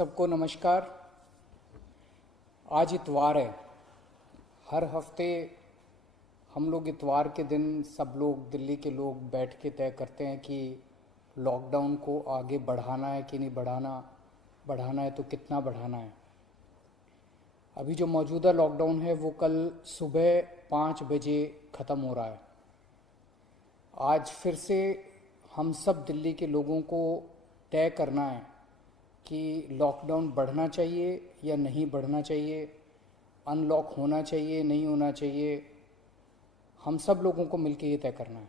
सबको नमस्कार। आज इतवार है। हर हफ्ते हम लोग इतवार के दिन सब लोग दिल्ली के लोग बैठ के तय करते हैं कि लॉकडाउन को आगे बढ़ाना है कि नहीं बढ़ाना, बढ़ाना है तो कितना बढ़ाना है। अभी जो मौजूदा लॉकडाउन है वो कल सुबह 5 बजे ख़त्म हो रहा है। आज फिर से हम सब दिल्ली के लोगों को तय करना है कि लॉकडाउन बढ़ना चाहिए या नहीं बढ़ना चाहिए, अनलॉक होना चाहिए नहीं होना चाहिए। हम सब लोगों को मिलकर ये तय करना है।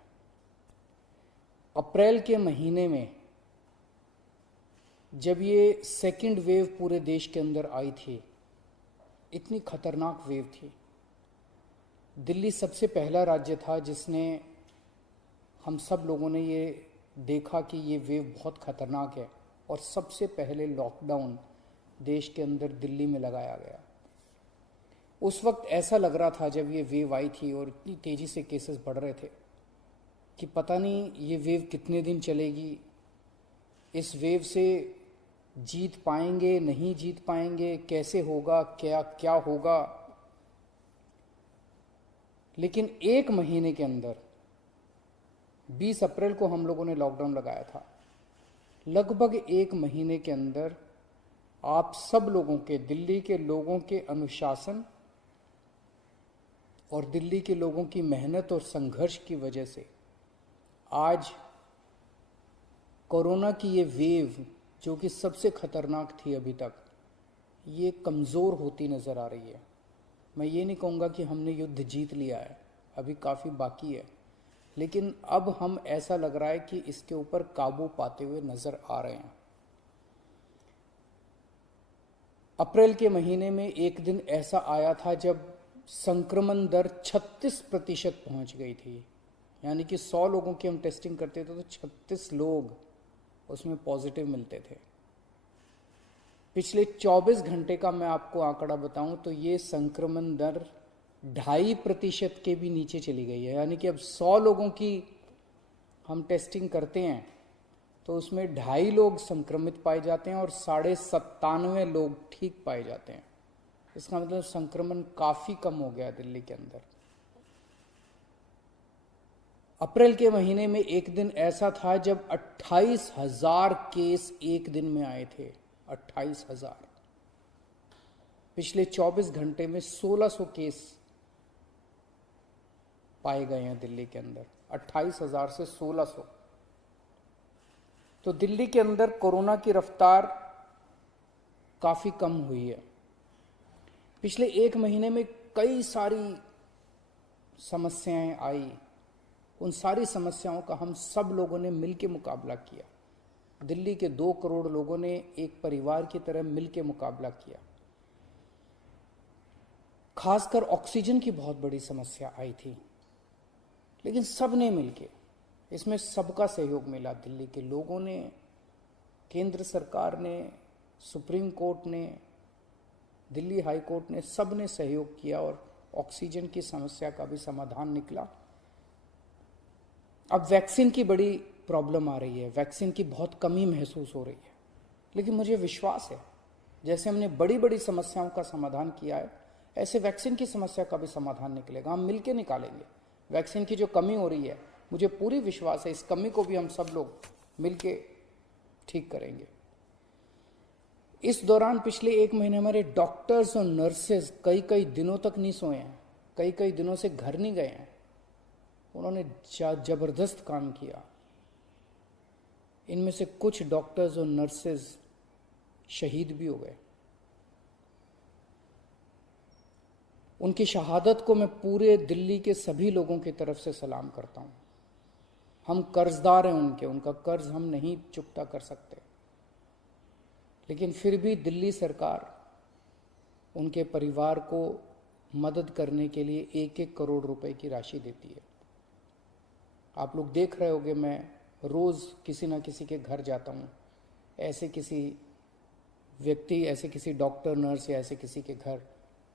अप्रैल के महीने में जब ये सेकंड वेव पूरे देश के अंदर आई थी, इतनी खतरनाक वेव थी। दिल्ली सबसे पहला राज्य था जिसने, हम सब लोगों ने ये देखा कि ये वेव बहुत खतरनाक है और सबसे पहले लॉकडाउन देश के अंदर दिल्ली में लगाया गया। उस वक्त ऐसा लग रहा था जब ये वेव आई थी और इतनी तेज़ी से केसेस बढ़ रहे थे कि पता नहीं ये वेव कितने दिन चलेगी, इस वेव से जीत पाएंगे नहीं जीत पाएंगे, कैसे होगा, क्या क्या होगा। लेकिन एक महीने के अंदर 20 अप्रैल को हम लोगों ने लॉकडाउन लगाया था। लगभग एक महीने के अंदर आप सब लोगों के, दिल्ली के लोगों के अनुशासन और दिल्ली के लोगों की मेहनत और संघर्ष की वजह से आज कोरोना की ये वेव, जो कि सबसे खतरनाक थी अभी तक, ये कमज़ोर होती नज़र आ रही है। मैं ये नहीं कहूँगा कि हमने युद्ध जीत लिया है, अभी काफ़ी बाकी है, लेकिन अब हम, ऐसा लग रहा है कि इसके ऊपर काबू पाते हुए नज़र आ रहे हैं। अप्रैल के महीने में एक दिन ऐसा आया था जब संक्रमण दर 36% पहुंच गई थी। यानी कि 100 लोगों की हम टेस्टिंग करते थे तो 36 लोग उसमें पॉजिटिव मिलते थे। पिछले 24 घंटे का मैं आपको आंकड़ा बताऊं तो ये संक्रमण दर 2.5% के भी नीचे चली गई है। यानी कि अब 100 लोगों की हम टेस्टिंग करते हैं तो उसमें 2.5 लोग संक्रमित पाए जाते हैं और 97.5 लोग ठीक पाए जाते हैं। इसका मतलब संक्रमण काफ़ी कम हो गया दिल्ली के अंदर। अप्रैल के महीने में एक दिन ऐसा था जब 28,000 केस एक दिन में आए थे। 28,000। पिछले 24 घंटे में 1600 केस पाए गए हैं दिल्ली के अंदर। 28,000 से 1600। तो दिल्ली के अंदर कोरोना की रफ्तार काफ़ी कम हुई है। पिछले एक महीने में कई सारी समस्याएं आई। उन सारी समस्याओं का हम सब लोगों ने मिलकर मुकाबला किया। दिल्ली के 2 करोड़ लोगों ने एक परिवार की तरह मिलकर मुकाबला किया। खासकर ऑक्सीजन की बहुत बड़ी समस्या आई थी, लेकिन सब ने मिलके, इसमें सबका सहयोग मिला। दिल्ली के लोगों ने, केंद्र सरकार ने, सुप्रीम कोर्ट ने, दिल्ली हाई कोर्ट ने, सब ने सहयोग किया और ऑक्सीजन की समस्या का भी समाधान निकला। अब वैक्सीन की बड़ी प्रॉब्लम आ रही है, वैक्सीन की बहुत कमी महसूस हो रही है, लेकिन मुझे विश्वास है जैसे हमने बड़ी बड़ी समस्याओं का समाधान किया है, ऐसे वैक्सीन की समस्या का भी समाधान निकलेगा। हम मिलकर निकालेंगे। वैक्सीन की जो कमी हो रही है, मुझे पूरी विश्वास है इस कमी को भी हम सब लोग मिलके ठीक करेंगे। इस दौरान पिछले एक महीने हमारे डॉक्टर्स और नर्सेज कई कई दिनों तक नहीं सोए हैं, कई कई दिनों से घर नहीं गए हैं। उन्होंने जबरदस्त काम किया। इनमें से कुछ डॉक्टर्स और नर्सेज शहीद भी हो गए। उनकी शहादत को मैं पूरे दिल्ली के सभी लोगों की तरफ से सलाम करता हूँ। हम कर्जदार हैं उनके, उनका कर्ज हम नहीं चुकता कर सकते, लेकिन फिर भी दिल्ली सरकार उनके परिवार को मदद करने के लिए 1-1 करोड़ रुपए की राशि देती है। आप लोग देख रहे होंगे, मैं रोज़ किसी ना किसी के घर जाता हूँ, ऐसे किसी व्यक्ति, ऐसे किसी डॉक्टर, नर्स या ऐसे किसी के घर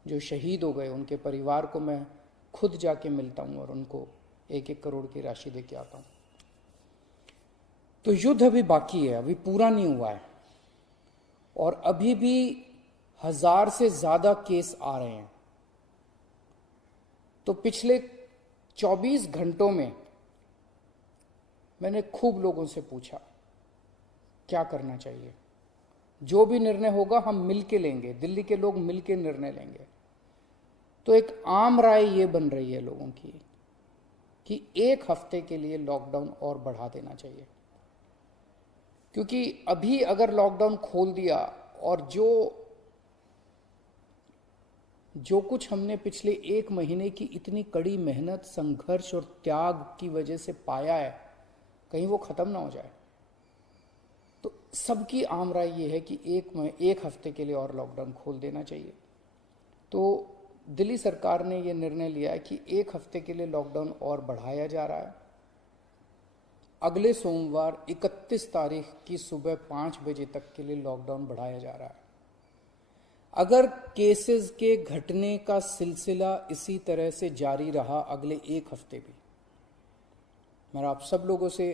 जो शहीद हो गए, उनके परिवार को मैं खुद जाके मिलता हूँ और उनको 1-1 करोड़ की राशि दे के आता हूँ। तो युद्ध अभी बाकी है, अभी पूरा नहीं हुआ है। और अभी भी 1000 से ज्यादा केस आ रहे हैं। तो पिछले 24 घंटों में मैंने खूब लोगों से पूछा क्या करना चाहिए। जो भी निर्णय होगा हम मिलके लेंगे, दिल्ली के लोग मिलके निर्णय लेंगे। तो एक आम राय ये बन रही है लोगों की कि 1 हफ्ते के लिए लॉकडाउन और बढ़ा देना चाहिए, क्योंकि अभी अगर लॉकडाउन खोल दिया और जो कुछ हमने पिछले 1 महीने की इतनी कड़ी मेहनत, संघर्ष और त्याग की वजह से पाया है, कहीं वो खत्म ना हो जाए। तो सबकी आम राय ये है कि 1 हफ्ते के लिए और लॉकडाउन खोल देना चाहिए। तो दिल्ली सरकार ने ये निर्णय लिया है कि 1 हफ्ते के लिए लॉकडाउन और बढ़ाया जा रहा है। अगले सोमवार 31 तारीख की सुबह 5 बजे तक के लिए लॉकडाउन बढ़ाया जा रहा है। अगर केसेस के घटने का सिलसिला इसी तरह से जारी रहा अगले 1 हफ्ते भी, मेरा आप सब लोगों से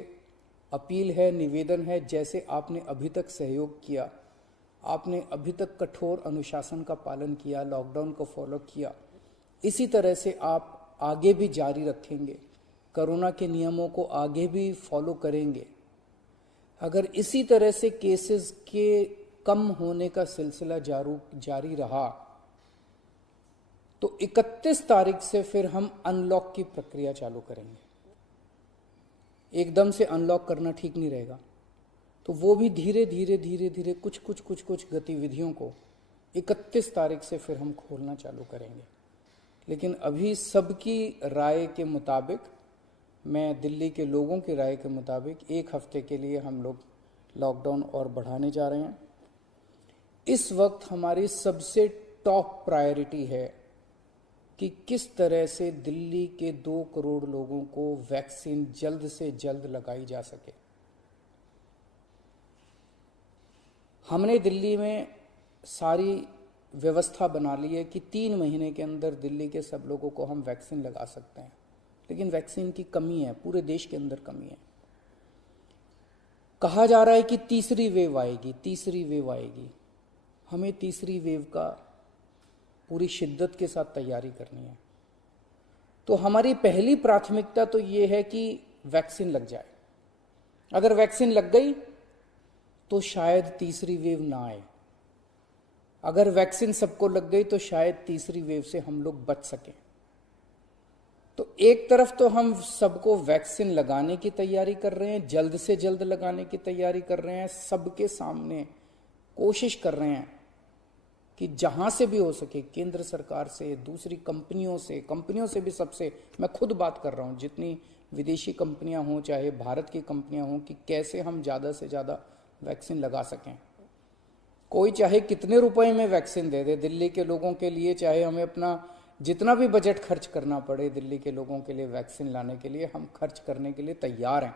अपील है, निवेदन है, जैसे आपने अभी तक सहयोग किया, आपने अभी तक कठोर अनुशासन का पालन किया, लॉकडाउन को फॉलो किया, इसी तरह से आप आगे भी जारी रखेंगे, कोरोना के नियमों को आगे भी फॉलो करेंगे। अगर इसी तरह से केसेस के कम होने का सिलसिला जारी रहा तो 31 तारीख से फिर हम अनलॉक की प्रक्रिया चालू करेंगे। एकदम से अनलॉक करना ठीक नहीं रहेगा, तो वो भी धीरे धीरे कुछ गतिविधियों को 31 तारीख से फिर हम खोलना चालू करेंगे। लेकिन अभी सबकी राय के मुताबिक, मैं दिल्ली के लोगों की राय के मुताबिक 1 हफ्ते के लिए हम लोग लॉकडाउन और बढ़ाने जा रहे हैं। इस वक्त हमारी सबसे टॉप प्रायोरिटी है कि किस तरह से दिल्ली के 2 करोड़ लोगों को वैक्सीन जल्द से जल्द लगाई जा सके। हमने दिल्ली में सारी व्यवस्था बना ली है कि 3 महीने के अंदर दिल्ली के सब लोगों को हम वैक्सीन लगा सकते हैं, लेकिन वैक्सीन की कमी है, पूरे देश के अंदर कमी है। कहा जा रहा है कि तीसरी वेव आएगी। हमें तीसरी वेव का पूरी शिद्दत के साथ तैयारी करनी है। तो हमारी पहली प्राथमिकता तो ये है कि वैक्सीन लग जाए। अगर वैक्सीन लग गई तो शायद तीसरी वेव ना आए। अगर वैक्सीन सबको लग गई तो शायद तीसरी वेव से हम लोग बच सकें। तो एक तरफ तो हम सबको वैक्सीन लगाने की तैयारी कर रहे हैं, जल्द से जल्द लगाने की तैयारी कर रहे हैं, सबके सामने कोशिश कर रहे हैं कि जहां से भी हो सके, केंद्र सरकार से, दूसरी कंपनियों से भी, सबसे मैं खुद बात कर रहा हूं, जितनी विदेशी कंपनियां हों चाहे भारत की कंपनियां हों, कि कैसे हम ज़्यादा से ज़्यादा वैक्सीन लगा सकें। कोई चाहे कितने रुपए में वैक्सीन दे दे दिल्ली के लोगों के लिए, चाहे हमें अपना जितना भी बजट खर्च करना पड़े दिल्ली के लोगों के लिए वैक्सीन लाने के लिए, हम खर्च करने के लिए तैयार हैं।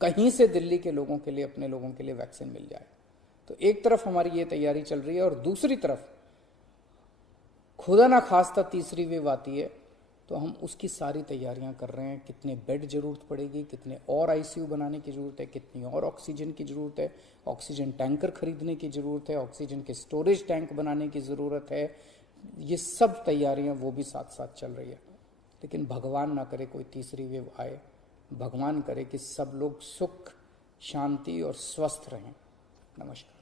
कहीं से दिल्ली के लोगों के लिए, अपने लोगों के लिए वैक्सीन मिल जाए। तो एक तरफ हमारी ये तैयारी चल रही है और दूसरी तरफ खुदा ना खास्ता तीसरी वेव आती है तो हम उसकी सारी तैयारियां कर रहे हैं। कितने बेड जरूरत पड़ेगी, कितने और आईसीयू बनाने की जरूरत है, कितनी और ऑक्सीजन की जरूरत है, ऑक्सीजन टैंकर खरीदने की जरूरत है, ऑक्सीजन के स्टोरेज टैंक बनाने की जरूरत है। ये सब तैयारियां वो भी साथ साथ चल रही है। लेकिन भगवान ना करे कोई तीसरी वेव आए, भगवान करे कि सब लोग सुख, शांति और स्वस्थ रहें। नमस्कार।